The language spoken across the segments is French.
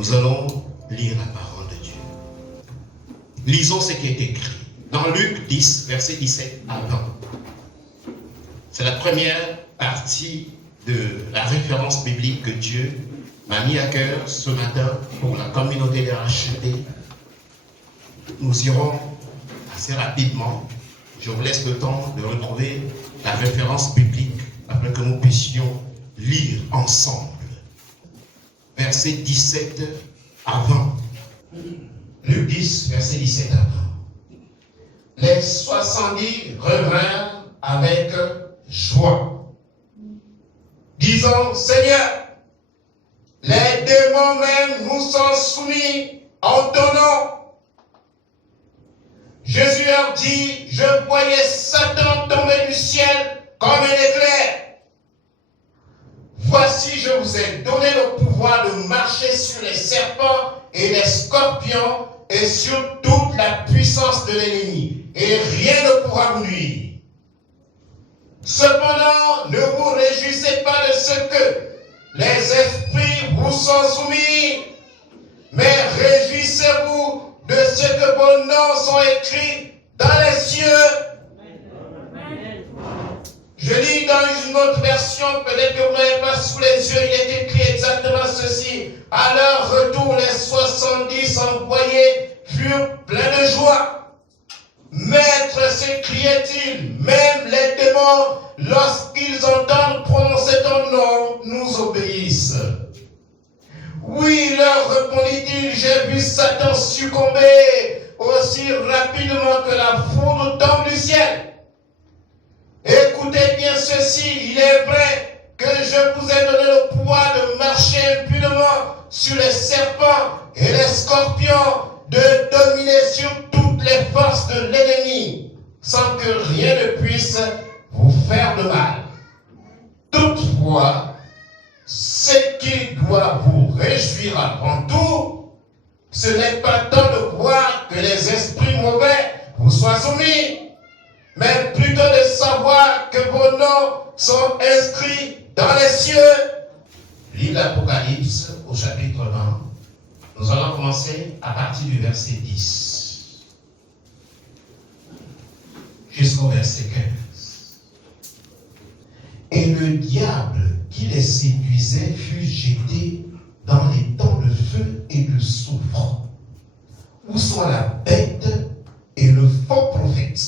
Nous allons lire la parole de Dieu. Lisons ce qui est écrit dans Luc 10, verset 17 à 20. C'est la première partie de la référence biblique que Dieu m'a mis à cœur ce matin pour la communauté des rachetés. Nous irons assez rapidement. Je vous laisse le temps de retrouver la référence biblique afin que nous puissions lire ensemble. Verset 17 à 20. Luc 10, verset 17 à 20. Les 70 revinrent avec joie, disant: Seigneur, les démons même nous sont soumis en ton nom. Jésus leur dit: je voyais Satan tomber du ciel comme un éclair. Voici, je vous ai donné le pouvoir de marcher sur les serpents et les scorpions et sur toute la puissance de l'ennemi, et rien ne pourra vous nuire. Cependant, ne vous réjouissez pas de ce que les esprits vous sont soumis, mais réjouissez-vous de ce que vos noms sont écrits dans les cieux. Je lis dans une autre version, peut-être que vous n'avez pas sous les yeux, il est écrit exactement ceci. À leur retour, les 70 envoyés furent pleins de joie. Maître, s'écriait-il, même les démons, lorsqu'ils entendent prononcer ton nom, nous obéissent. Oui, leur répondit-il, j'ai vu Satan succomber aussi rapidement que la foudre tombe du ciel. Écoutez bien ceci, il est vrai que je vous ai donné le pouvoir de marcher impunément sur les serpents et les scorpions, de dominer sur toutes les forces de l'ennemi, sans que rien ne puisse vous faire de mal. Toutefois, ce qui doit vous réjouir avant tout, ce n'est pas tant de voir que les esprits mauvais vous soient soumis, mais plutôt de savoir que vos noms sont inscrits dans les cieux. Livre d'Apocalypse au chapitre 20. Nous allons commencer à partir du verset 10 jusqu'au verset 15. Et le diable qui les séduisait fut jeté dans les temps de feu et de soufre, où sont la bête et le faux prophète.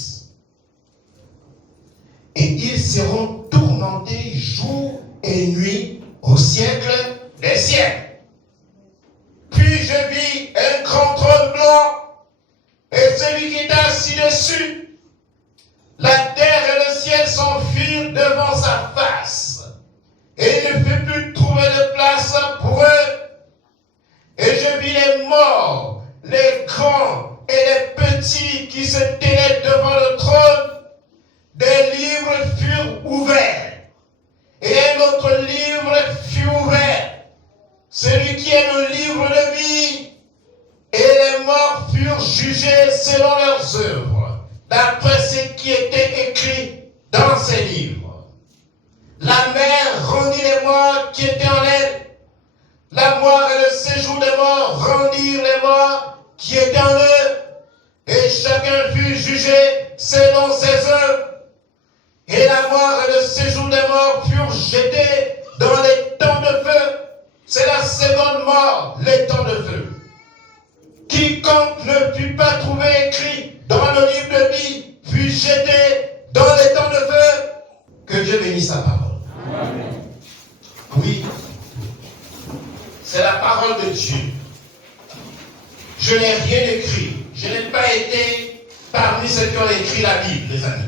Et ils seront tourmentés jour et nuit au siècle des siècles. Puis je vis un grand trône blanc, et celui qui est assis dessus. La terre et le ciel s'enfuirent devant sa face, et il ne fut plus trouver de place pour eux. Et je vis les morts, les grands et les petits qui se tenaient devant le trône. Des livres furent ouverts, et un autre livre fut ouvert, celui qui est le livre de vie, et les morts furent jugés selon leurs œuvres, d'après ce qui était écrit dans ces livres. La mer rendit les morts qui étaient en elle, la mort et le séjour des morts rendirent les morts qui étaient en eux, et chacun fut jugé selon ses œuvres. Et la mort et le séjour des morts furent jetés dans les temps de feu. C'est la seconde mort, les temps de feu. Quiconque ne fut pas trouvé écrit dans le livre de vie fut jeté dans les temps de feu. Que Dieu bénisse sa parole. Amen. Oui, c'est la parole de Dieu. Je n'ai rien écrit. Je n'ai pas été parmi ceux qui ont écrit la Bible, les amis.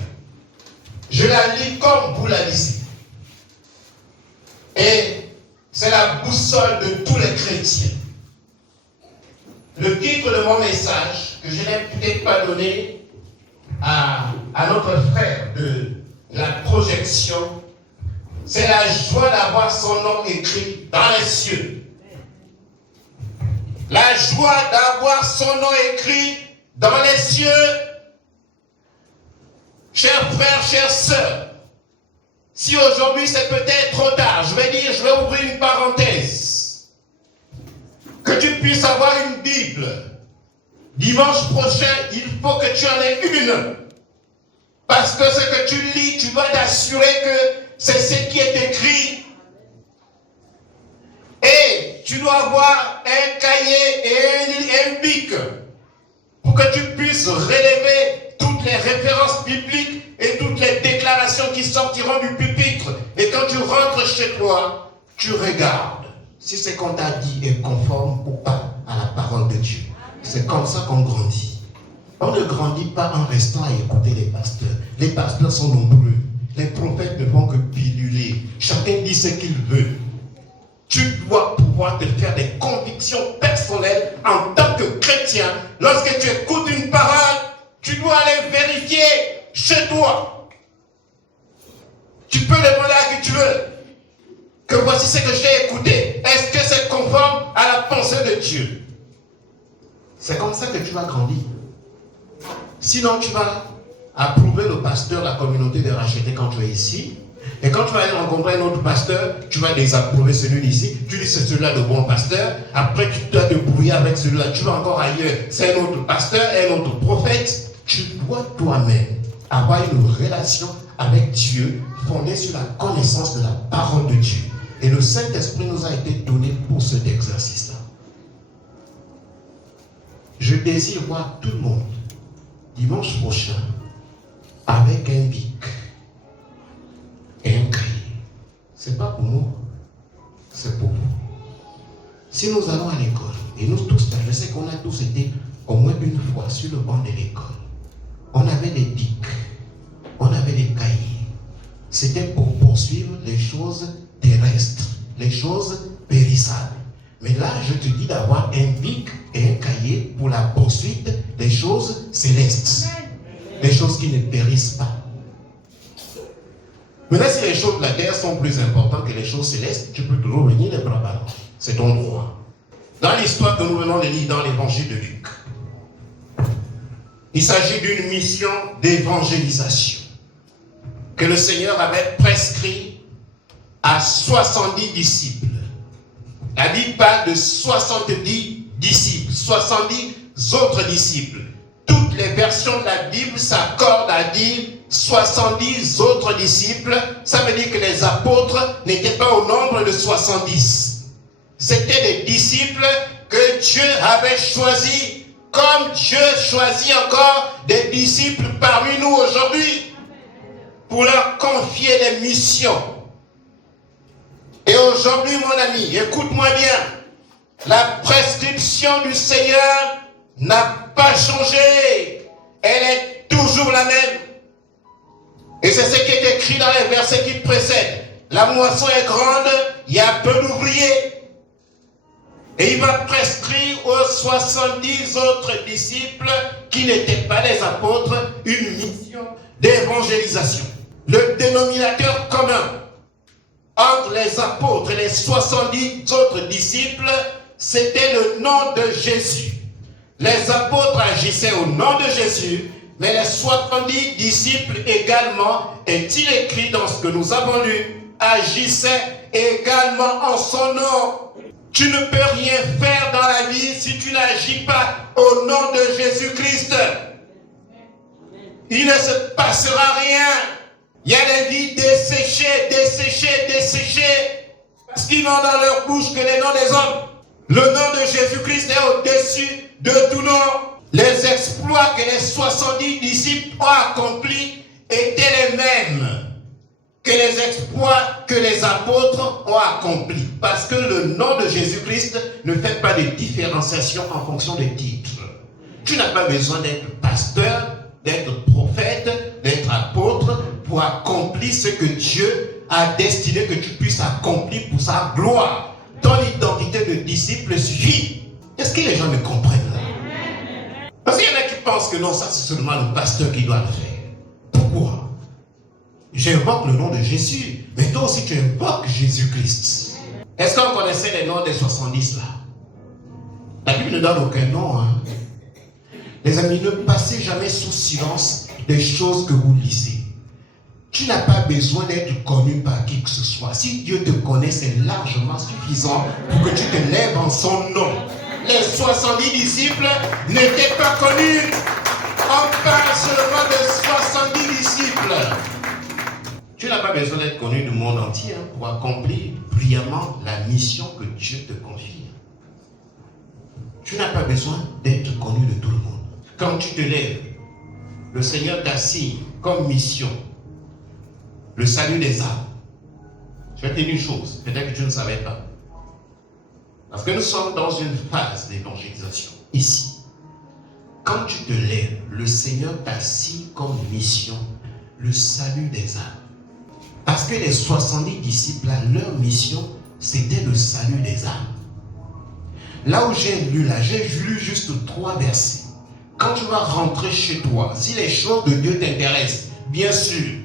Je la lis comme vous la lisez. Et c'est la boussole de tous les chrétiens. Le titre de mon message, que je n'ai peut-être pas donné à notre frère de la projection, c'est la joie d'avoir son nom écrit dans les cieux. La joie d'avoir son nom écrit dans les cieux. Chers frères, chères sœurs, si aujourd'hui c'est peut-être trop tard, je vais ouvrir une parenthèse. que tu puisses avoir une Bible. Dimanche prochain, il faut que tu en aies une. Parce que ce que tu lis, tu vas t'assurer que c'est ce qui est écrit. Et tu dois avoir un cahier et un bic pour que tu puisses relever toutes les références bibliques et toutes les déclarations qui sortiront du pupitre. Et quand tu rentres chez toi, tu regardes si ce qu'on t'a dit est conforme ou pas à la parole de Dieu. C'est comme ça qu'on grandit. On ne grandit pas en restant à écouter les pasteurs. Les pasteurs sont nombreux. Les prophètes ne font que piluler. Chacun dit ce qu'il veut. Tu dois pouvoir te faire des convictions personnelles en tant que chrétien. Lorsque tu écoutes une parole, tu dois aller vérifier chez toi. Tu peux demander à qui tu veux que voici ce que j'ai écouté. Est-ce que c'est conforme à la pensée de Dieu? C'est comme ça que tu vas grandir. Sinon, tu vas approuver le pasteur, la communauté de racheter quand tu es ici. Et quand tu vas aller rencontrer un autre pasteur, tu vas désapprouver celui d'ici. Tu dis c'est celui-là le bon pasteur. Après, tu dois te brouiller avec celui-là. Tu vas encore ailleurs. C'est un autre pasteur, un autre prophète. Tu dois toi-même avoir une relation avec Dieu fondée sur la connaissance de la parole de Dieu. Et le Saint-Esprit nous a été donné pour cet exercice-là. Je désire voir tout le monde dimanche prochain avec un bic et un cri. C'est pas pour moi, c'est pour vous. Si nous allons à l'école, et nous tous, je sais qu'on a tous été au moins une fois sur le banc de l'école, on avait des bics, on avait des cahiers. C'était pour poursuivre les choses terrestres, les choses périssables. Mais là, je te dis d'avoir un bic et un cahier pour la poursuite des choses célestes. Les choses qui ne périssent pas. Maintenant, si les choses de la terre sont plus importantes que les choses célestes, tu peux toujours venir les bras ballants. C'est ton droit. Dans l'histoire que nous venons de lire dans l'évangile de Luc, il s'agit d'une mission d'évangélisation que le Seigneur avait prescrit à 70 disciples. La Bible parle de 70 disciples, 70 autres disciples. Toutes les versions de la Bible s'accordent à dire 70 autres disciples. Ça veut dire que les apôtres n'étaient pas au nombre de 70. C'était des disciples que Dieu avait choisis, comme Dieu choisit encore des disciples parmi nous aujourd'hui pour leur confier des missions. Et aujourd'hui, mon ami, écoute-moi bien, la prescription du Seigneur n'a pas changé. Elle est toujours la même. Et c'est ce qui est écrit dans les versets qui précèdent. La moisson est grande, il y a peu d'ouvriers. Et il va prescrire aux 70 autres disciples qui n'étaient pas les apôtres une mission d'évangélisation. Le dénominateur commun entre les apôtres et les 70 autres disciples, c'était le nom de Jésus. Les apôtres agissaient au nom de Jésus, mais les 70 disciples également, est-il écrit dans ce que nous avons lu, agissaient également en son nom. Tu ne peux rien faire dans la vie si tu n'agis pas au nom de Jésus-Christ. Il ne se passera rien. Il y a des vies desséchées, parce qu'ils n'ont dans leur bouche que les noms des hommes. Le nom de Jésus-Christ est au-dessus de tout nom. Les exploits que les 70 disciples ont accomplis étaient les mêmes que les exploits que les apôtres ont accomplis. Parce que le nom de Jésus-Christ ne fait pas de différenciation en fonction des titres. Tu n'as pas besoin d'être pasteur, d'être prophète, d'être apôtre pour accomplir ce que Dieu a destiné que tu puisses accomplir pour sa gloire. Ton identité de disciple suffit. Est-ce que les gens me comprennent là? Parce qu'il y en a qui pensent que non, ça c'est seulement le pasteur qui doit le faire. Pourquoi? J'invoque le nom de Jésus, mais toi aussi tu invoques Jésus-Christ. Est-ce qu'on connaissait les noms des 70 là? La Bible ne donne aucun nom. Hein? Les amis, ne passez jamais sous silence des choses que vous lisez. Tu n'as pas besoin d'être connu par qui que ce soit. Si Dieu te connaît, c'est largement suffisant pour que tu te lèves en son nom. Les 70 disciples n'étaient pas connus. On parle seulement de 70 disciples. Tu n'as pas besoin d'être connu du monde entier pour accomplir brillamment la mission que Dieu te confie. Tu n'as pas besoin d'être connu de tout le monde. Quand tu te lèves, le Seigneur t'assigne comme mission le salut des âmes. Je vais te dire une chose, peut-être que tu ne savais pas. Parce que nous sommes dans une phase d'évangélisation. Ici, quand tu te lèves, le Seigneur t'assigne comme mission le salut des âmes. Parce que les 70 disciples, leur mission, c'était le salut des âmes. Là où j'ai lu juste 3 versets. Quand tu vas rentrer chez toi, si les choses de Dieu t'intéressent, bien sûr,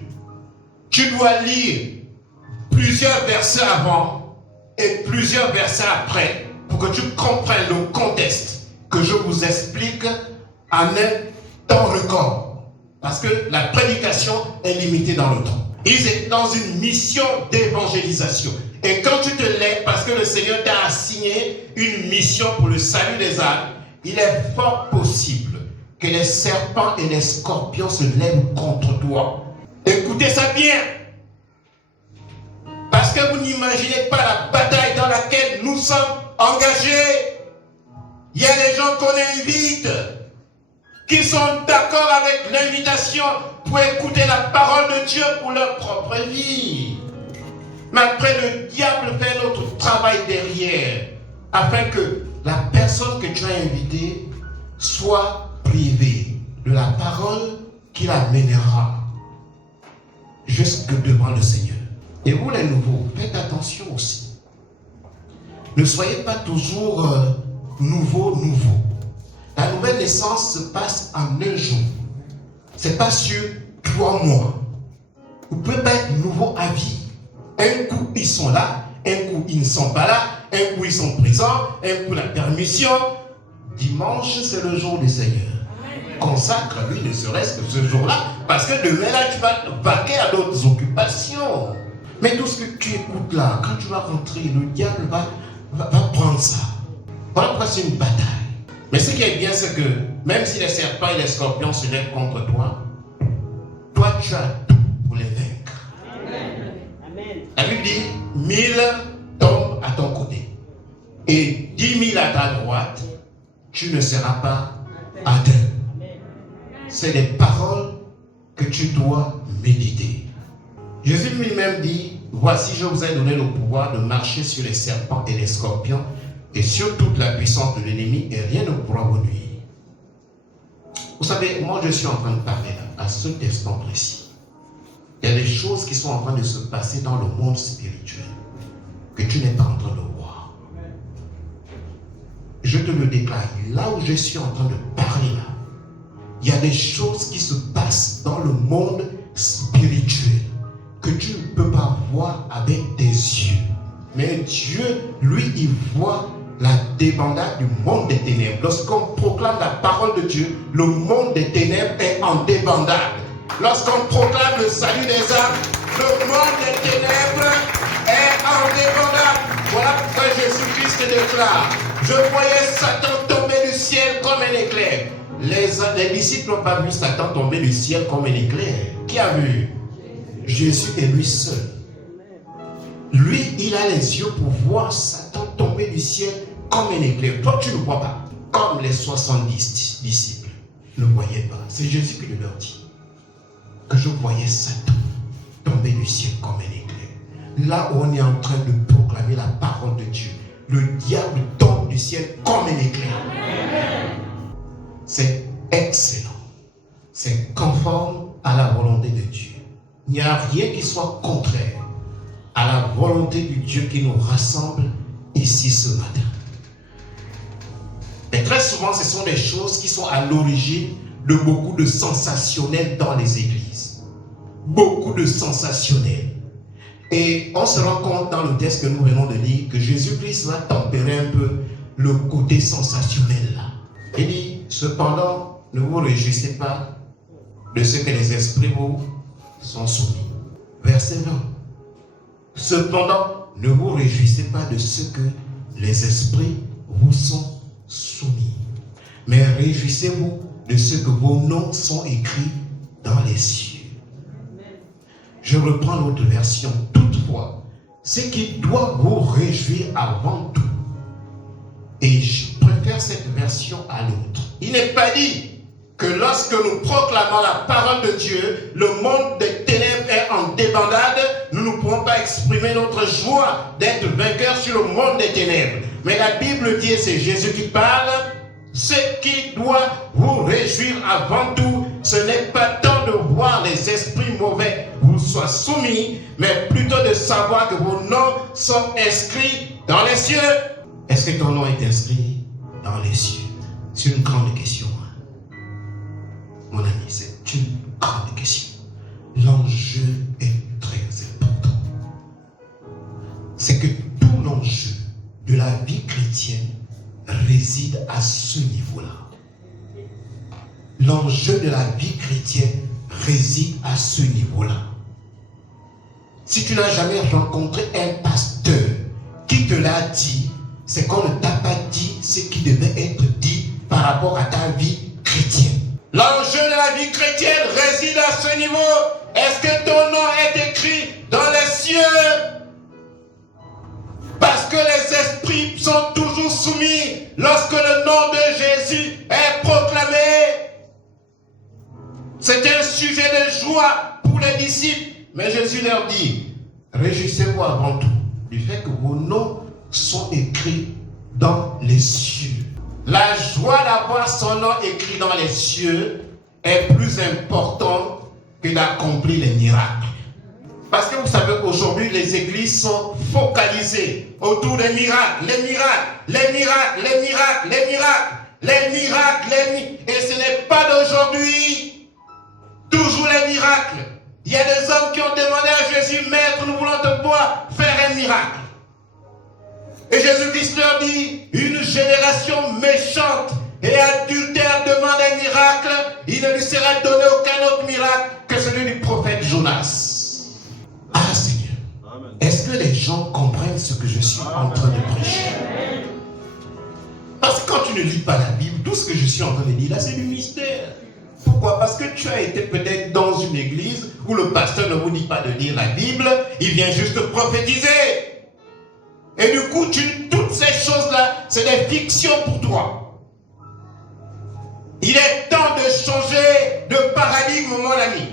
tu dois lire plusieurs versets avant et plusieurs versets après pour que tu comprennes le contexte que je vous explique en un temps record. Parce que la prédication est limitée dans le temps. Ils étaient dans une mission d'évangélisation. Et quand tu te lèves, parce que le Seigneur t'a assigné une mission pour le salut des âmes, il est fort possible que les serpents et les scorpions se lèvent contre toi. Écoutez ça bien. Parce que vous n'imaginez pas la bataille dans laquelle nous sommes engagés. Il y a des gens qu'on invite, qui sont d'accord avec l'invitation pour écouter la parole de Dieu pour leur propre vie. Mais après, le diable fait notre travail derrière, afin que la personne que tu as invitée soit privée de la parole qui l'amènera jusque devant le Seigneur. Et vous les nouveaux, faites attention aussi. Ne soyez pas toujours nouveau. La nouvelle naissance se passe en un jour. C'est pas sur 3 mois. Vous ne pouvez pas être nouveau à vie. Un coup ils sont là, un coup ils ne sont pas là, un coup ils sont présents, un coup la permission. Dimanche c'est le jour du Seigneur. Consacre-lui ne serait-ce que ce jour-là, parce que demain là tu vas vaquer à d'autres occupations. Mais tout ce que tu écoutes là, quand tu vas rentrer, le diable va prendre ça. Voilà pourquoi c'est une bataille. Mais ce qui est bien, c'est que même si les serpents et les scorpions se lèvent contre toi, toi tu as tout pour les vaincre. Amen. La Bible dit 1000 tombent à ton côté et 10 000 à ta droite, tu ne seras pas atteint. C'est des paroles que tu dois méditer. Jésus lui-même dit, voici je vous ai donné le pouvoir de marcher sur les serpents et les scorpions et sur toute la puissance de l'ennemi et rien ne pourra vous nuire. Vous savez, moi je suis en train de parler là, à ce instant précis. Il y a des choses qui sont en train de se passer dans le monde spirituel que tu n'es pas en train de voir. Je te le déclare, là où je suis en train de parler là, il y a des choses qui se passent dans le monde spirituel que tu ne peux pas voir avec tes yeux. Mais Dieu, lui, il voit la débandade du monde des ténèbres. Lorsqu'on proclame la parole de Dieu, le monde des ténèbres est en débandade. Lorsqu'on proclame le salut des âmes, le monde des ténèbres est en débandade. Voilà pourquoi Jésus-Christ déclare, je voyais Satan tomber du ciel comme un éclair. Les disciples n'ont pas vu Satan tomber du ciel comme un éclair. Qui a vu? Jésus est lui seul. Lui, il a les yeux pour voir Satan tomber du ciel comme un éclair. Toi, tu ne vois pas. Comme les 70 disciples ne voyaient pas. C'est Jésus qui leur dit que je voyais Satan tomber du ciel comme un éclair. Là où on est en train de proclamer la parole de Dieu, le diable tombe du ciel comme un éclair. C'est excellent. C'est conforme à la volonté de Dieu. Il n'y a rien qui soit contraire à la volonté du Dieu qui nous rassemble ici ce matin. Et très souvent, ce sont des choses qui sont à l'origine de beaucoup de sensationnels dans les églises. Beaucoup de sensationnels. Et on se rend compte dans le texte que nous venons de lire que Jésus-Christ va tempérer un peu le côté sensationnel là. Il dit, cependant, ne vous réjouissez pas de ce que les esprits vous sont soumis. Verset 20. Cependant, ne vous réjouissez pas de ce que les esprits vous sont soumis, mais réjouissez-vous de ce que vos noms sont écrits dans les cieux. Je reprends l'autre version. Toutefois, ce qui doit vous réjouir avant tout, et je préfère cette version à l'autre. Il n'est pas dit que lorsque nous proclamons la parole de Dieu, le monde des ténèbres est en débandade, nous ne pouvons pas exprimer notre joie d'être vainqueurs sur le monde des ténèbres. Mais la Bible dit, et c'est Jésus qui parle, ce qui doit vous réjouir avant tout, ce n'est pas tant de voir les esprits mauvais vous soient soumis, mais plutôt de savoir que vos noms sont inscrits dans les cieux. Est-ce que ton nom est inscrit dans les cieux? C'est une grande question. Mon ami, c'est une grande question. L'enjeu est très important. C'est que tout l'enjeu de la vie chrétienne réside à ce niveau-là. L'enjeu de la vie chrétienne réside à ce niveau-là. Si tu n'as jamais rencontré un pasteur qui te l'a dit, c'est qu'on ne t'a pas dit ce qui devait être dit par rapport à ta vie chrétienne. L'enjeu de la vie chrétienne réside à ce niveau. Est-ce que ton nom est écrit dans les cieux? Parce que les esprits sont toujours soumis lorsque le nom de Jésus est proclamé. C'est un sujet de joie pour les disciples. Mais Jésus leur dit, réjouissez-vous avant tout du fait que vos noms sont écrits dans les cieux. La joie d'avoir son nom écrit dans les cieux est plus importante que d'accomplir les miracles. Parce que vous savez, aujourd'hui, les églises sont focalisées autour des miracles, les miracles, les miracles, les miracles, les miracles, les miracles, et ce n'est pas d'aujourd'hui. Toujours les miracles. Il y a des hommes qui ont demandé à Jésus, Maître, nous voulons te voir faire un miracle. Et Jésus-Christ leur dit, une génération méchante et adultère demande un miracle, il ne lui sera donné aucun autre miracle que celui du prophète Jonas. Ah Seigneur, est-ce que les gens comprennent ce que je suis en train de prêcher? Parce que quand tu ne lis pas la Bible, tout ce que je suis en train de dire là, c'est du mystère. Pourquoi? Parce que tu as été peut-être dans une église où le pasteur ne vous dit pas de lire la Bible, il vient juste prophétiser. Et du coup, toutes ces choses-là, c'est des fictions pour toi. Il est temps de changer de paradigme, mon ami.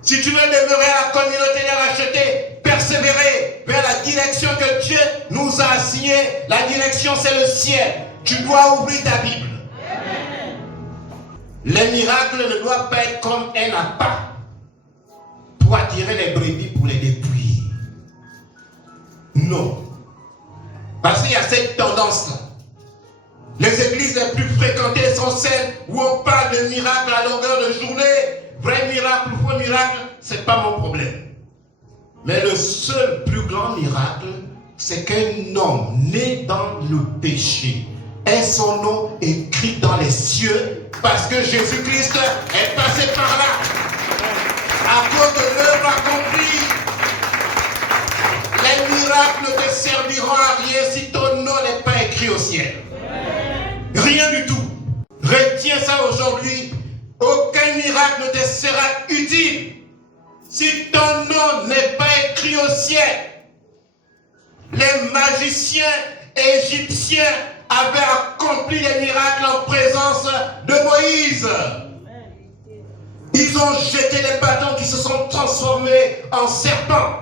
Si tu veux demeurer à la communauté des rachetés, persévérer vers la direction que Dieu nous a assignée, la direction c'est le ciel. Tu dois ouvrir ta Bible. Les miracles ne doivent pas être comme un appât pour attirer les brebis pour les dépouiller. Non. Parce qu'il y a cette tendance-là. Les églises les plus fréquentées sont celles où on parle de miracles à longueur de journée. Vrai miracle, faux miracle, c'est pas mon problème. Mais le seul plus grand miracle, c'est qu'un homme né dans le péché ait son nom écrit dans les cieux parce que Jésus-Christ est passé par là. À cause de l'œuvre accomplie, les miracles ne te serviront à rien si ton nom n'est pas écrit au ciel. Rien du tout. Retiens ça aujourd'hui. Aucun miracle ne te sera utile si ton nom n'est pas écrit au ciel. Les magiciens égyptiens avaient accompli les miracles en présence de Moïse. Ils ont jeté les bâtons qui se sont transformés en serpents.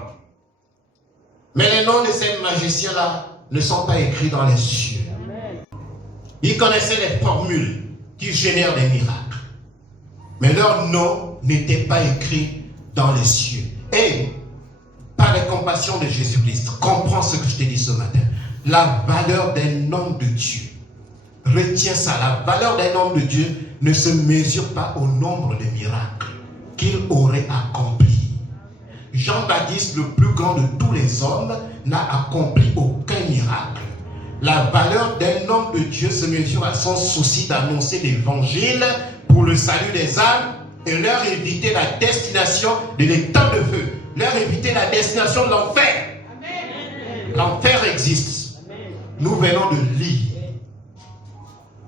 Mais les noms de ces magiciens-là ne sont pas écrits dans les cieux. Ils connaissaient les formules qui génèrent des miracles. Mais leur nom n'était pas écrit dans les cieux. Et par la compassion de Jésus-Christ, comprends ce que je t'ai dit ce matin. La valeur d'un homme de Dieu, retiens ça, la valeur d'un homme de Dieu ne se mesure pas au nombre de miracles qu'il aurait accomplis. Jean-Baptiste, le plus grand de tous les hommes, n'a accompli aucun miracle. La valeur d'un homme de Dieu se mesure à son souci d'annoncer l'évangile pour le salut des âmes et leur éviter la destination de l'étang de feu, leur éviter la destination de l'enfer. L'enfer existe. Nous venons de lire.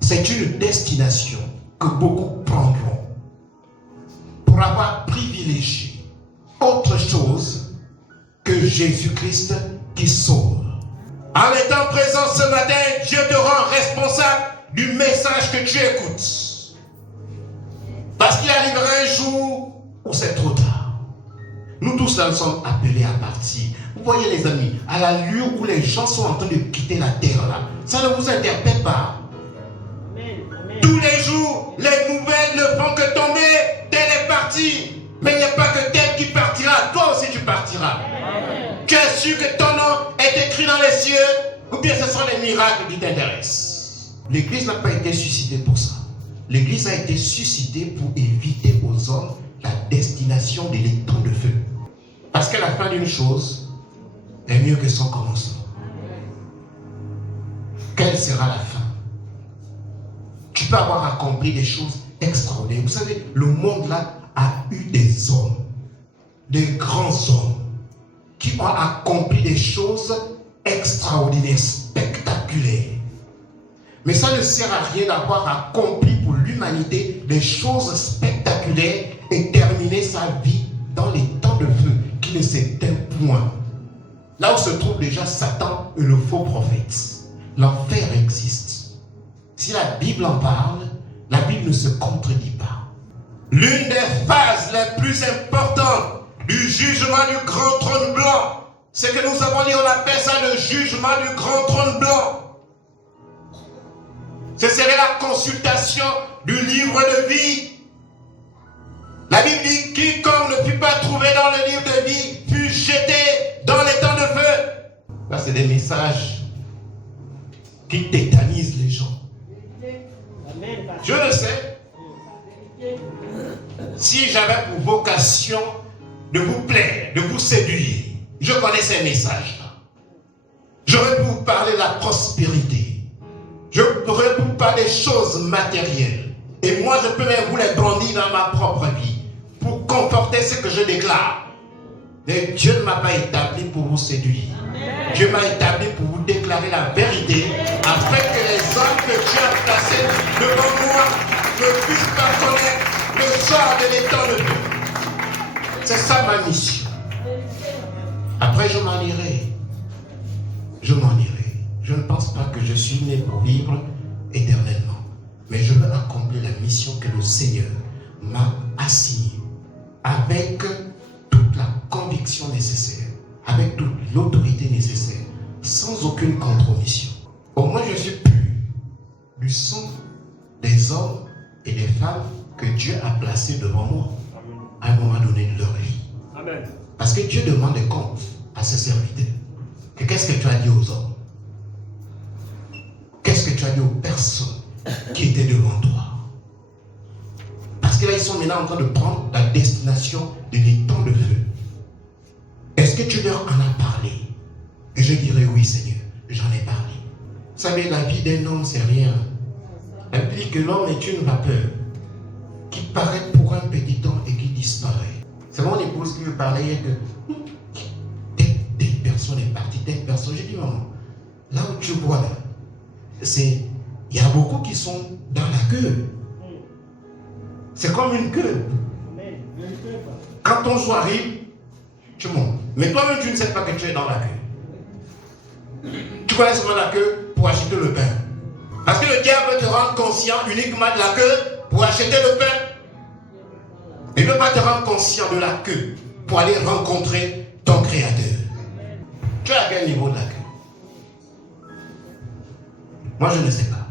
C'est une destination que beaucoup prendront pour avoir privilégié autre chose que Jésus-Christ qui sauve. En étant présent ce matin, Dieu te rend responsable du message que tu écoutes. Parce qu'il arrivera un jour où c'est trop tard. Nous tous là, nous sommes appelés à partir. Vous voyez les amis, à l'allure où les gens sont en train de quitter la terre là, ça ne vous interpelle pas. Tous les jours, les nouvelles ne font que tomber. Tel est parti. Mais il n'y a pas que tel qui partira. Toi aussi tu partiras. Tu es sûr que ton nom est écrit dans les cieux, ou bien ce sont les miracles qui t'intéressent? L'église n'a pas été suscitée pour ça. L'église a été suscitée pour éviter aux hommes la destination de l'étang de feu. Parce que la fin d'une chose est mieux que son commencement. Quelle sera la fin? Tu peux avoir accompli des choses extraordinaires. Vous savez, le monde là a eu des hommes, des grands hommes, qui ont accompli des choses extraordinaires, spectaculaires. Mais ça ne sert à rien d'avoir accompli pour l'humanité des choses spectaculaires et terminer sa vie dans les temps de feu qui ne s'éteint point. Là où se trouve déjà Satan et le faux prophète. L'enfer existe. Si la Bible en parle, la Bible ne se contredit pas. L'une des phases les plus importantes du jugement du grand trône blanc, c'est que nous avons dit, on appelle ça le jugement du grand trône blanc. Ce serait la consultation du livre de vie. La Bible dit, quiconque ne fut pas trouvé dans le livre de vie fut jeté dans les temps de feu. Là, c'est des messages qui tétanisent les gens. Je le sais. Si j'avais pour vocation de vous plaire, de vous séduire, je connais ces messages-là. J'aurais pu vous parler de la prospérité. J'aurais pu vous parler des choses matérielles. Et moi, je peux même vous les brandir dans ma propre vie pour conforter ce que je déclare. Mais Dieu ne m'a pas établi pour vous séduire. Dieu m'a établi pour vous déclarer la vérité afin que les hommes que Dieu a placés devant moi ne puissent pas connaître le sort de l'étang de Dieu. C'est ça ma mission. Après, je m'en irai. Je m'en irai. Je ne pense pas que je suis né pour vivre éternellement. Mais je veux accomplir la mission que le Seigneur m'a assignée avec toute la conviction nécessaire, avec toute l'autorité nécessaire, sans aucune compromission. Au moins, je suis pur du sang des hommes et des femmes que Dieu a placés devant moi à un moment donné de leur vie. Amen. Parce que Dieu demande des comptes à ses serviteurs. Qu'est-ce que tu as dit aux hommes? Qu'est-ce que tu as dit aux personnes qui étaient devant toi? Parce que là, ils sont maintenant en train de prendre la destination de l'étang de feu. Est-ce que tu leur en as parlé? Et je dirais oui, Seigneur, j'en ai parlé. Vous savez, la vie d'un homme, c'est rien. La Bible dit que l'homme est une vapeur qui paraît pour un petit temps et qui disparaît. C'est mon épouse qui me parlait que telle personne est partie, telle personne. J'ai dit, maman, là où tu vois là, il y a beaucoup qui sont dans la queue. C'est comme une queue. Quand ton jour arrive, tu montes. Mais toi-même, tu ne sais pas que tu es dans la queue. Tu connais seulement la queue pour acheter le pain. Parce que le diable te rend conscient uniquement de la queue pour acheter le pain. Il ne peut pas te rendre conscient de la queue pour aller rencontrer ton Créateur. Tu es à quel niveau de la queue? Moi, je ne sais pas.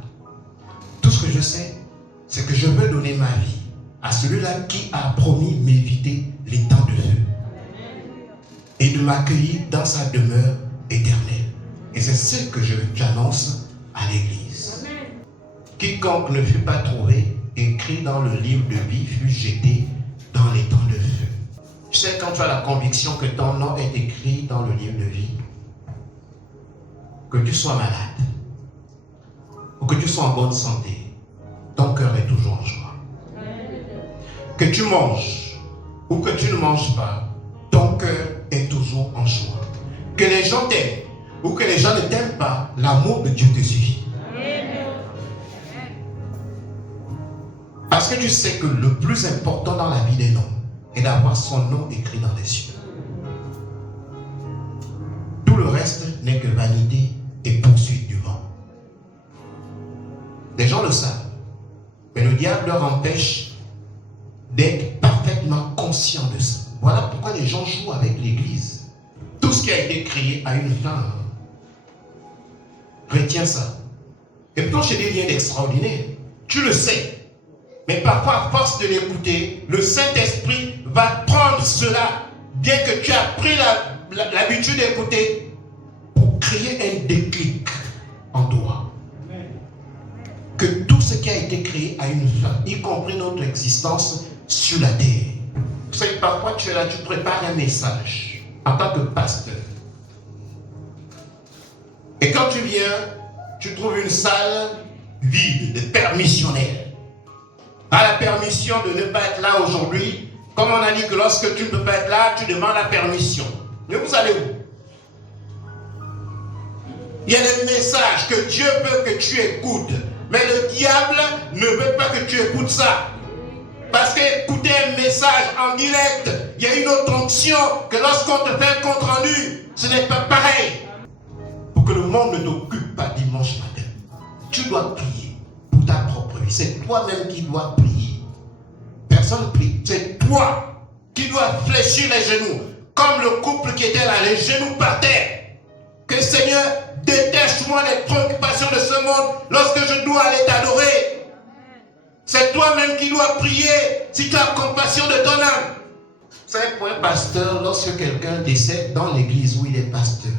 Tout ce que je sais, c'est que je veux donner ma vie à celui-là qui a promis m'éviter les temps de feu et de m'accueillir dans sa demeure éternelle. Et c'est ce que j'annonce à l'Église. Quiconque ne fut pas trouvé écrit dans le livre de vie fut jeté dans les temps de feu. Tu sais, quand tu as la conviction que ton nom est écrit dans le livre de vie, que tu sois malade ou que tu sois en bonne santé, ton cœur est toujours en joie. que tu manges ou que tu ne manges pas, ton cœur est toujours en joie. Que les gens t'aiment ou que les gens ne t'aiment pas, l'amour de Dieu te suffit. Parce que tu sais que le plus important dans la vie d'un homme est d'avoir son nom écrit dans les cieux. Tout le reste n'est que vanité et poursuite du vent. Les gens le savent, mais le diable leur empêche d'être parfaitement conscients de ça. Voilà pourquoi les gens jouent avec l'église. Tout ce qui a été créé a une fin. Retiens ça. Et quand je dis rien d'extraordinaire, tu le sais. Mais parfois, à force de l'écouter, le Saint-Esprit va prendre cela, bien que tu as pris l'habitude d'écouter, pour créer un déclic en toi. Que tout ce qui a été créé a une fin, y compris notre existence sur la terre. Vous savez, parfois tu es là, tu prépares un message en tant que pasteur. Et quand tu viens, tu trouves une salle vide de permissionnaires. À la permission de ne pas être là aujourd'hui, comme on a dit que lorsque tu ne peux pas être là, tu demandes la permission. Mais vous allez où? Il y a des messages que Dieu veut que tu écoutes, mais le diable ne veut pas que tu écoutes ça. Parce qu'écouter un message en direct, il y a une autre onction que lorsqu'on te fait un compte rendu, ce n'est pas pareil. Pour que le monde ne t'occupe pas dimanche matin, tu dois prier pour ta propre vie. C'est toi-même qui dois prier. Personne ne prie. C'est toi qui dois fléchir les genoux. Comme le couple qui était là, les genoux par terre. Que Seigneur, détache-moi des préoccupations de ce monde lorsque je dois aller t'adorer. C'est toi-même qui dois prier si tu as compassion de ton âme. Vous savez, pour un pasteur, lorsque quelqu'un décède dans l'église où il est pasteur,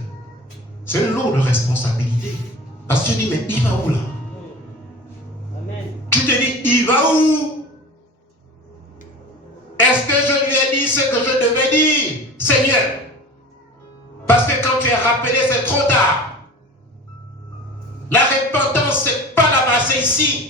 c'est une lourde responsabilité. Parce que tu dis, mais il va où là? Amen. Tu te dis, il va où? Est-ce que je lui ai dit ce que je devais dire, Seigneur? Parce que quand tu es rappelé, c'est trop tard. La repentance, c'est pas là-bas, c'est ici.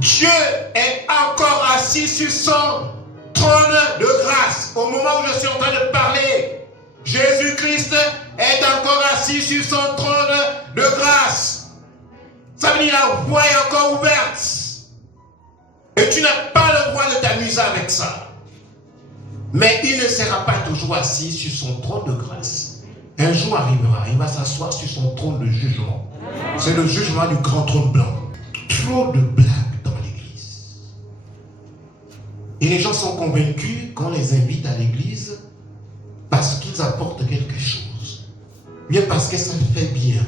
Dieu est encore assis sur son trône de grâce. Au moment où je suis en train de parler, Jésus-Christ est encore assis sur son trône de grâce. Ça veut dire la voie est encore ouverte. Et tu n'as pas le droit de t'amuser avec ça. Mais il ne sera pas toujours assis sur son trône de grâce. Un jour arrivera, il va s'asseoir sur son trône de jugement. C'est le jugement du grand trône blanc. Trop de blagues dans l'église. Et les gens sont convaincus qu'on les invite à l'église parce qu'ils apportent quelque chose. Bien parce que ça fait bien.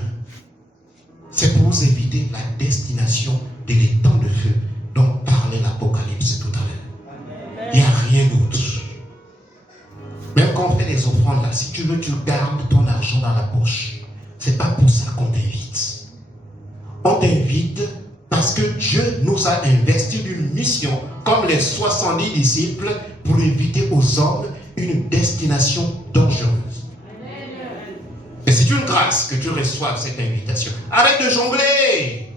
C'est pour vous éviter la destination de l'étang de feu dont parlait l'Apocalypse tout à l'heure. Il n'y a rien d'autre. Même quand on fait des offrandes là, si tu veux, tu gardes ton argent dans la poche. C'est pas pour ça qu'on t'invite. On t'invite parce que Dieu nous a investis d'une mission, comme les 70 disciples, pour éviter aux hommes une destination dangereuse. Et c'est une grâce que tu reçoives cette invitation. Arrête de jongler.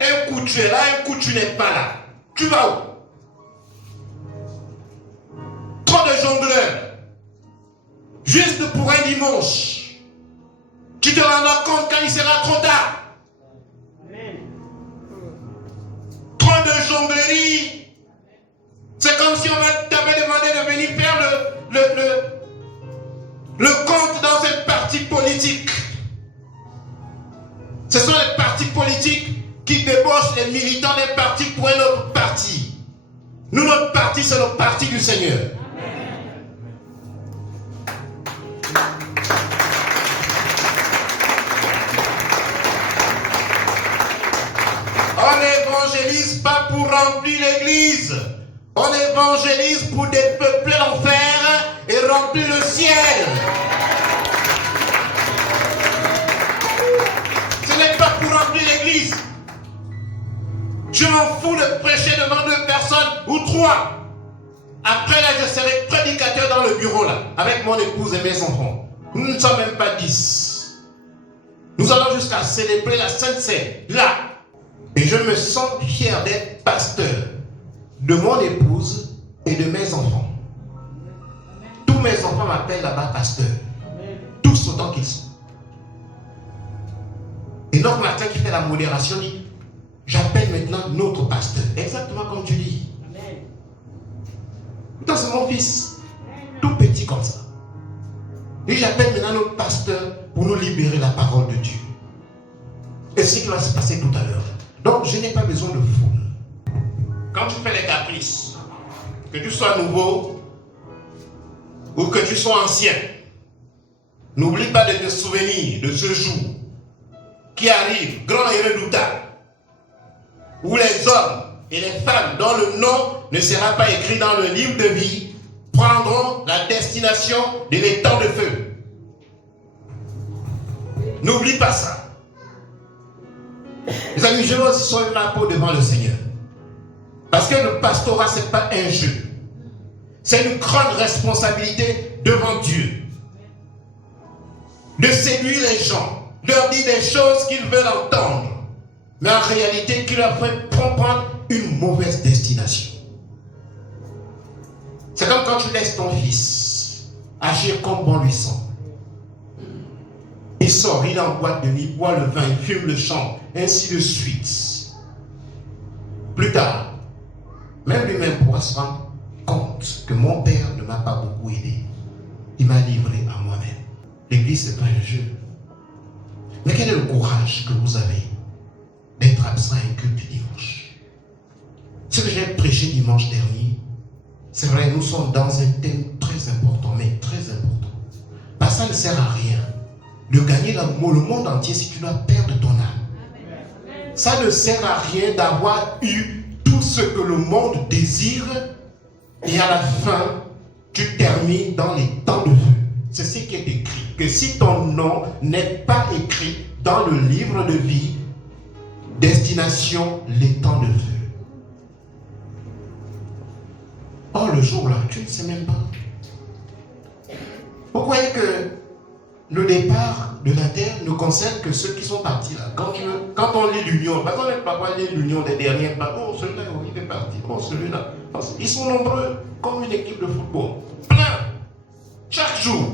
Un coup tu es là, un coup tu n'es pas là. Tu vas où? Trop de jongleurs. Juste pour un dimanche. Tu te rendras compte quand il sera trop tard. Amen. Trop de jonglerie. C'est comme si on t'avait demandé de venir faire le compte dans un parti politique. Ce sont les partis politiques qui débauchent les militants d'un parti pour un autre parti. Nous, notre parti, c'est le parti du Seigneur. On n'évangélise pas pour remplir l'église. On évangélise pour dépeupler l'enfer et remplir le ciel. Ce n'est pas pour remplir l'église. Je m'en fous de prêcher devant 2 personnes ou 3. Après là, je serai prédicateur dans le bureau là, avec mon épouse et mes enfants. Nous ne sommes même pas 10. Nous allons jusqu'à célébrer la Sainte Seine, là. Et je me sens fier d'être pasteur de mon épouse et de mes enfants. Tous mes enfants m'appellent là-bas pasteur. Tous autant qu'ils sont. Et notre Martin qui fait la modération dit, j'appelle maintenant notre pasteur. Exactement comme tu dis. Putain, c'est mon fils. Tout petit comme ça. Et j'appelle maintenant notre pasteur pour nous libérer la parole de Dieu. Et c'est ce qui va se passer tout à l'heure. Donc, je n'ai pas besoin de foule. Quand tu fais les caprices, que tu sois nouveau ou que tu sois ancien, n'oublie pas de te souvenir de ce jour qui arrive, grand et redoutable, où les hommes et les femmes dont le nom ne sera pas écrit dans le livre de vie prendront la destination de l'étang de feu. N'oublie pas ça. Les amis, je veux aussi sauver ma peau devant le Seigneur. Parce que le pastorat, ce n'est pas un jeu. C'est une grande responsabilité devant Dieu. De séduire les gens, leur dire des choses qu'ils veulent entendre, mais en réalité qui leur fait prendre une mauvaise destination. C'est comme quand tu laisses ton fils agir comme bon lui semble. Il sort, il est en boîte de nuit, il boit le vin, il fume le champ, ainsi de suite. Plus tard, même lui-même pourra se rendre compte que mon père ne m'a pas beaucoup aidé. Il m'a livré à moi-même. L'église, ce n'est pas un jeu. Mais quel est le courage que vous avez d'être absent à un culte du dimanche? Ce que j'ai prêché dimanche dernier, c'est vrai, nous sommes dans un thème très important, mais très important. Parce que ça ne sert à rien de gagner le monde entier si tu dois perdre ton âme. Ça ne sert à rien d'avoir eu tout ce que le monde désire et à la fin, tu termines dans les temps de feu. C'est ce qui est écrit. Que si ton nom n'est pas écrit dans le livre de vie, destination, les temps de feu. Or, le jour-là, tu ne sais même pas. Vous croyez que le départ de la terre ne concerne que ceux qui sont partis là. Quand on lit l'union, parce qu'on n'aime pas lire l'union des derniers pas. Oh, celui-là, il est parti. Oh, celui-là. Ils sont nombreux, comme une équipe de football. Plein. Chaque jour.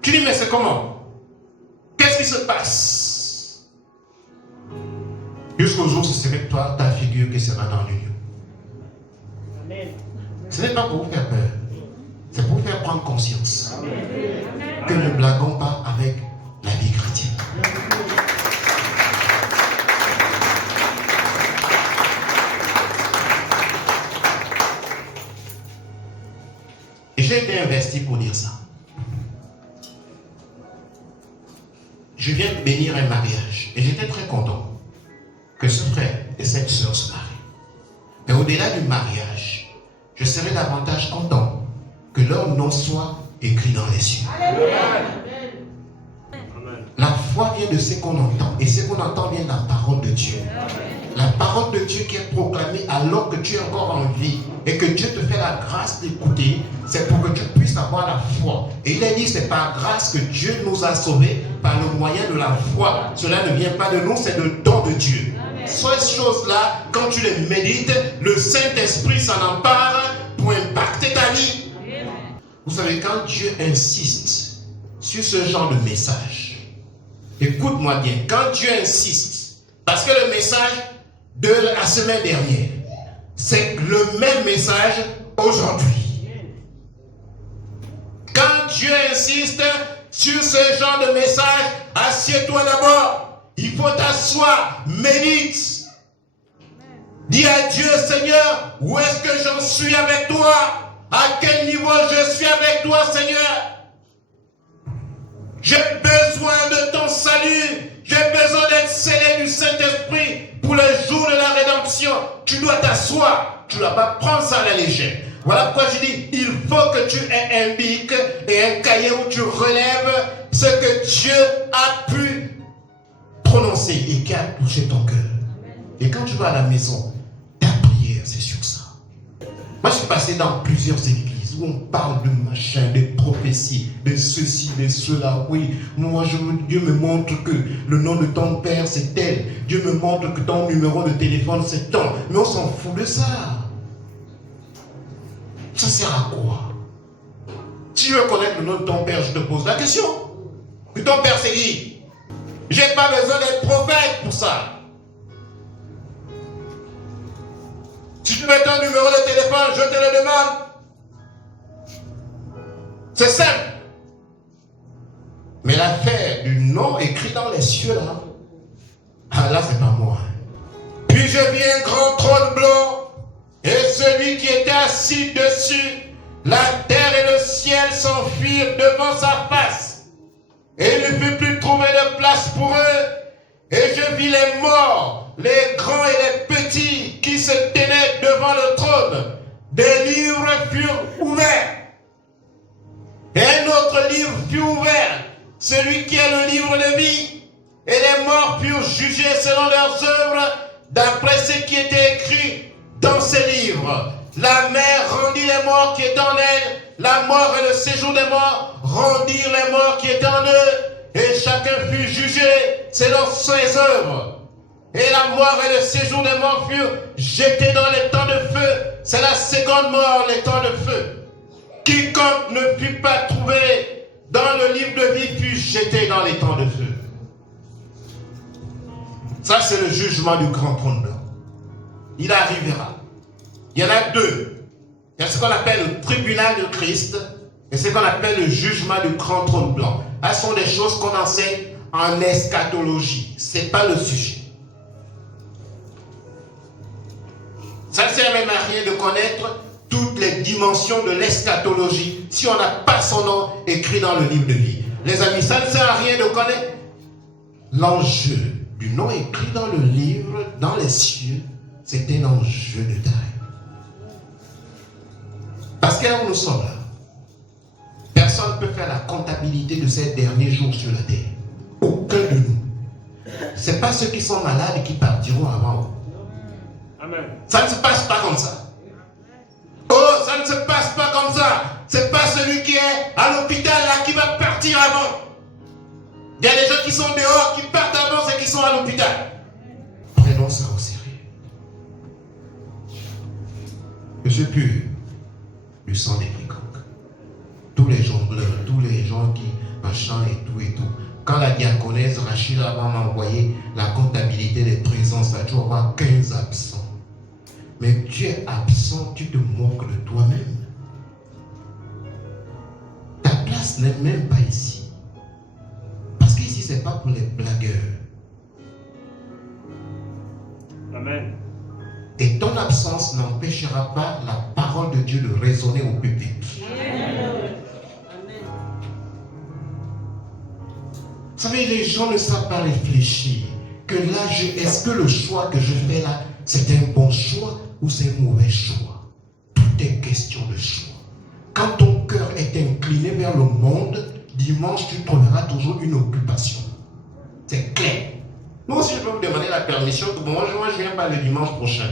Tu dis, mais c'est comment? Qu'est-ce qui se passe? Jusqu'au jour où ce serait toi, ta figure qui sera dans l'union. Ce n'est pas pour vous faire peur. C'est pour vous faire prendre conscience que ne blaguons pas avec la vie chrétienne. Et j'ai été investi pour dire ça. Je viens de bénir un mariage et j'étais très content que ce frère et cette sœur se marient. Mais au-delà du mariage, je serais davantage content que leur nom soit écrit dans les cieux. La foi vient de ce qu'on entend. Et ce qu'on entend vient de la parole de Dieu. La parole de Dieu qui est proclamée alors que tu es encore en vie et que Dieu te fait la grâce d'écouter, c'est pour que tu puisses avoir la foi. Et il a dit, c'est par grâce que Dieu nous a sauvés par le moyen de la foi. Cela ne vient pas de nous, c'est le don de Dieu. Ces choses-là, quand tu les médites, le Saint-Esprit s'en empare pour impacter ta vie. Vous savez, quand Dieu insiste sur ce genre de message, écoute-moi bien, quand Dieu insiste, parce que le message de la semaine dernière, c'est le même message aujourd'hui. Quand Dieu insiste sur ce genre de message, assieds-toi d'abord. Il faut t'asseoir, médite. Dis à Dieu, Seigneur, où est-ce que j'en suis avec toi? À quel niveau je suis avec toi, Seigneur? J'ai besoin de ton salut. J'ai besoin d'être scellé du Saint-Esprit pour le jour de la rédemption. Tu dois t'asseoir. Tu ne dois pas prendre ça à la légère. Voilà pourquoi je dis, il faut que tu aies un bic et un cahier où tu relèves ce que Dieu a pu prononcer et qui a touché ton cœur. Et quand tu vas à la maison, ta prière, c'est sur ça. Moi, je suis passé dans plusieurs églises où on parle de machin, de prophéties, de ceci, de cela. Oui, moi, Dieu me montre que le nom de ton père, c'est tel. Dieu me montre que ton numéro de téléphone, c'est ton. Mais on s'en fout de ça. Ça sert à quoi? Si tu veux connaître le nom de ton père, je te pose la question. Et ton père, c'est qui? J'ai pas besoin d'être prophète pour ça. Si tu veux ton numéro de téléphone, je te le demande. C'est simple. Mais l'affaire du nom écrit dans les cieux, là, ah là, c'est pas moi. Puis je vis un grand trône blanc, et celui qui était assis dessus, la terre et le ciel s'enfuirent devant sa face. Et il ne fut plus trouvé de place pour eux. Et je vis les morts, les grands et les petits, qui se tenaient devant le trône. Des livres furent ouverts. Et un autre livre fut ouvert, celui qui est le livre de vie. Et les morts furent jugés selon leurs œuvres, d'après ce qui était écrit dans ces livres. La mer rendit les morts qui étaient en elle, la mort et le séjour des morts rendirent les morts qui étaient en eux, et chacun fut jugé selon ses œuvres. Et la mort et le séjour des morts furent jetés dans les temps de feu. C'est la seconde mort, les temps de feu. Quiconque ne fut pas trouvé dans le livre de vie fut jeté dans les temps de feu. Ça, c'est le jugement du grand trône blanc. Il arrivera. Il y en a deux. Il y a ce qu'on appelle le tribunal de Christ et ce qu'on appelle le jugement du grand trône blanc. Ce sont des choses qu'on enseigne en eschatologie. Ce n'est pas le sujet. Ça ne sert même à rien de connaître toutes les dimensions de l'eschatologie si on n'a pas son nom écrit dans le livre de vie. Les amis, ça ne sert à rien de connaître l'enjeu du nom écrit dans le livre, dans les cieux. C'est un enjeu de taille. Parce que là où nous sommes là, personne ne peut faire la comptabilité de ces derniers jours sur la terre. Aucun de nous. Ce n'est pas ceux qui sont malades qui partiront avant. Amen. Ça ne se passe pas comme ça. Oh, ça ne se passe pas comme ça. Ce n'est pas celui qui est à l'hôpital là qui va partir avant. Il y a des gens qui sont dehors, qui partent avant ceux qui sont à l'hôpital. Prenons ça au sérieux. Je suis pur du sang des quiconques. Tous les jongleurs, tous les gens qui machin et tout et tout. Quand la diaconesse Rachid va m'envoyer la comptabilité des présences, là, tu vas avoir 15 absents. Mais tu es absent, tu te moques de toi-même. Ta place n'est même pas ici. Parce qu'ici, ce n'est pas pour les blagueurs. Amen. Et ton absence n'empêchera pas la parole de Dieu de résonner au public. Amen. Vous savez, les gens ne savent pas réfléchir. Que là, est-ce que le choix que je fais là, c'est un bon choix ou c'est un mauvais choix? Tout est question de choix. Quand ton cœur est incliné vers le monde, dimanche, tu trouveras toujours une occupation. C'est clair. Moi aussi, je peux vous demander la permission. Moi, je ne viens pas le dimanche prochain.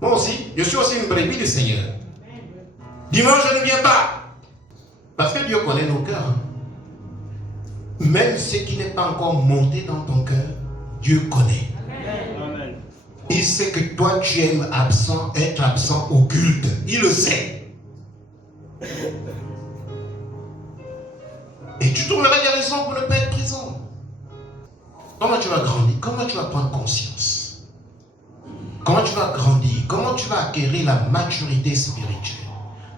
Moi aussi, je suis aussi une brebis du Seigneur. Dimanche, je ne viens pas. Parce que Dieu connaît nos cœurs. Même ce qui n'est pas encore monté dans ton cœur, Dieu connaît. Amen. Il sait que toi, tu aimes être absent au culte. Il le sait. Et tu trouveras des raisons pour ne pas être présent. Comment tu vas grandir? Comment tu vas prendre conscience? Comment tu vas grandir? Comment tu vas acquérir la maturité spirituelle?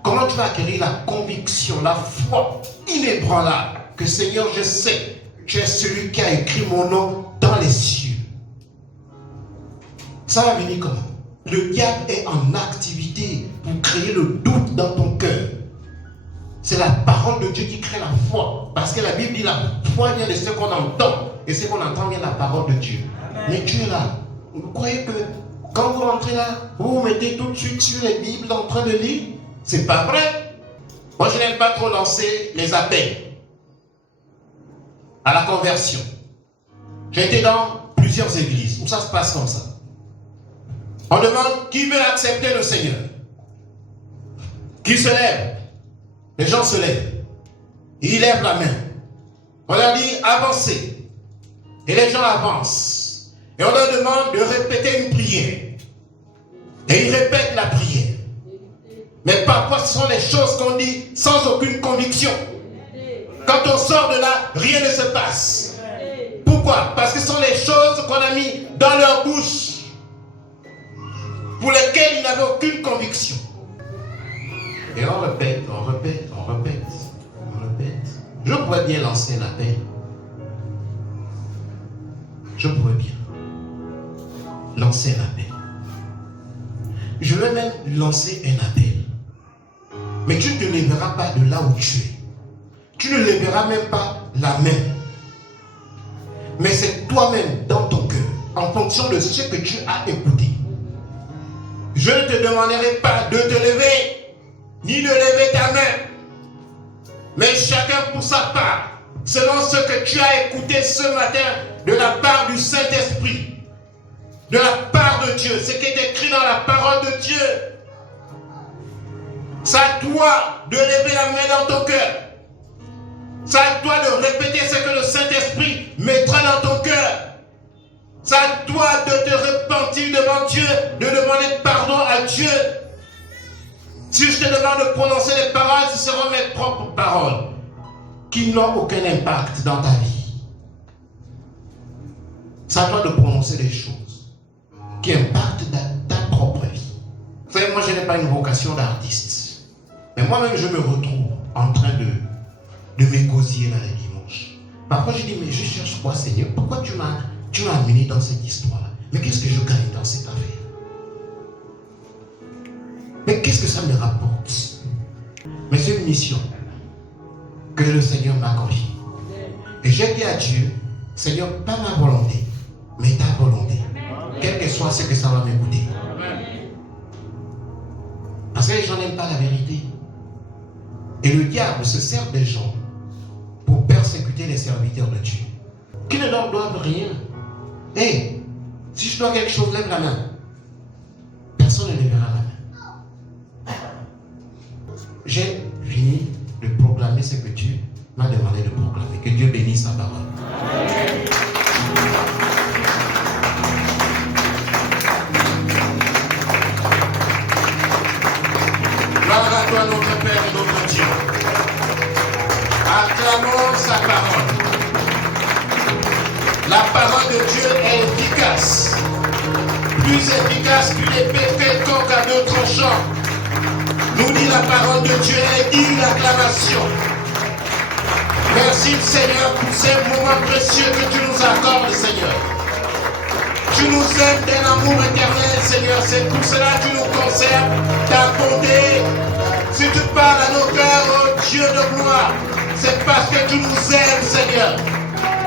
Comment tu vas acquérir la conviction, la foi inébranlable que Seigneur, je sais, tu es celui qui a écrit mon nom dans les cieux. Ça va venir comment? Le diable est en activité pour créer le doute dans ton cœur. C'est la parole de Dieu qui crée la foi. Parce que la Bible dit la foi vient de ce qu'on entend. Et ce qu'on entend vient de la parole de Dieu. Amen. Mais Dieu est là. Vous croyez que quand vous rentrez là, vous vous mettez tout de suite sur les Bibles en train de lire? C'est pas vrai. Moi, je n'aime pas trop lancer les appels à la conversion. J'ai été dans plusieurs églises où ça se passe comme ça. On demande qui veut accepter le Seigneur. Qui se lève? Les gens se lèvent. Ils lèvent la main. On leur dit avancez. Et les gens avancent. Et on leur demande de répéter une prière. Et ils répètent la prière. Mais parfois, ce sont les choses qu'on dit sans aucune conviction. Quand on sort de là, rien ne se passe. Pourquoi? Parce que ce sont les choses qu'on a mis dans leur bouche, pour lesquelles ils n'avaient aucune conviction. Et on répète, on répète, on répète, on répète. Je pourrais bien lancer un appel. Je pourrais bien lancer un appel. Je vais même lancer un appel. Mais tu ne te lèveras pas de là où tu es. Tu ne lèveras même pas la main. Mais c'est toi-même dans ton cœur, en fonction de ce que tu as écouté. Je ne te demanderai pas de te lever, ni de lever ta main. Mais chacun pour sa part, selon ce que tu as écouté ce matin de la part du Saint-Esprit, de la part de Dieu, ce qui est écrit dans la parole de Dieu. C'est à toi de lever la main dans ton cœur. C'est à toi de répéter ce que le Saint-Esprit mettra dans ton cœur. C'est à toi de te repentir devant Dieu, de demander pardon à Dieu. Si je te demande de prononcer les paroles, ce seront mes propres paroles qui n'ont aucun impact dans ta vie. C'est à toi de prononcer des choses qui impactent ta propre vie. Vous savez, moi je n'ai pas une vocation d'artiste. Mais moi-même je me retrouve en train de m'égosiller dans les dimanches. Parfois je dis, mais je cherche quoi, Seigneur? Pourquoi tu m'as amené dans cette histoire-là? Mais qu'est-ce que je gagne dans cette affaire? Mais qu'est-ce que ça me rapporte? Mais c'est une mission que le Seigneur m'a confiée. Et j'ai dit à Dieu, Seigneur, pas ma volonté, mais ta volonté. Quel que soit ce que ça va me coûter. Parce que les gens n'aiment pas la vérité. Et le diable se sert des gens pour persécuter les serviteurs de Dieu, qui ne leur doivent rien. Hey, si je dois quelque chose, lève la main. Personne ne lèvera la main. J'ai fini de proclamer ce que Dieu m'a demandé de proclamer. Que Dieu bénisse sa parole. Amen. Gloire à toi, notre Père et notre Dieu. Acclamons sa parole. La parole de Dieu est efficace. Plus efficace qu'une épée quelconque à deux tranchants. Nous dit la parole de Dieu est digne d'acclamation. Merci Seigneur pour ces moments précieux que tu nous accordes, Seigneur. Tu nous aimes d'un amour éternel, Seigneur. C'est pour cela que tu nous conserves ta bonté. Si tu parles à nos cœurs, oh Dieu de gloire, c'est parce que tu nous aimes, Seigneur.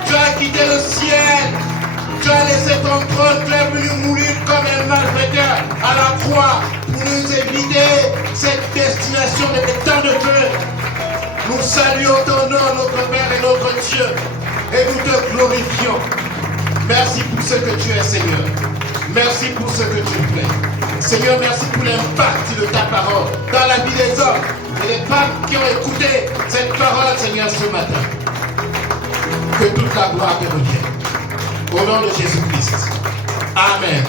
Tu as quitté le ciel. Tu as laissé ton trône. Tu es venu mourir comme un malfaiteur à la croix pour nous éviter cette destination de temps de feu. Nous saluons ton nom, notre Père et notre Dieu, et nous te glorifions. Merci pour ce que tu es, Seigneur. Merci pour ce que tu fais. Seigneur, merci pour l'impact de ta parole dans la vie des hommes et des femmes qui ont écouté cette parole, Seigneur, ce matin. Que toute la gloire te revienne. Au nom de Jésus-Christ. Amen.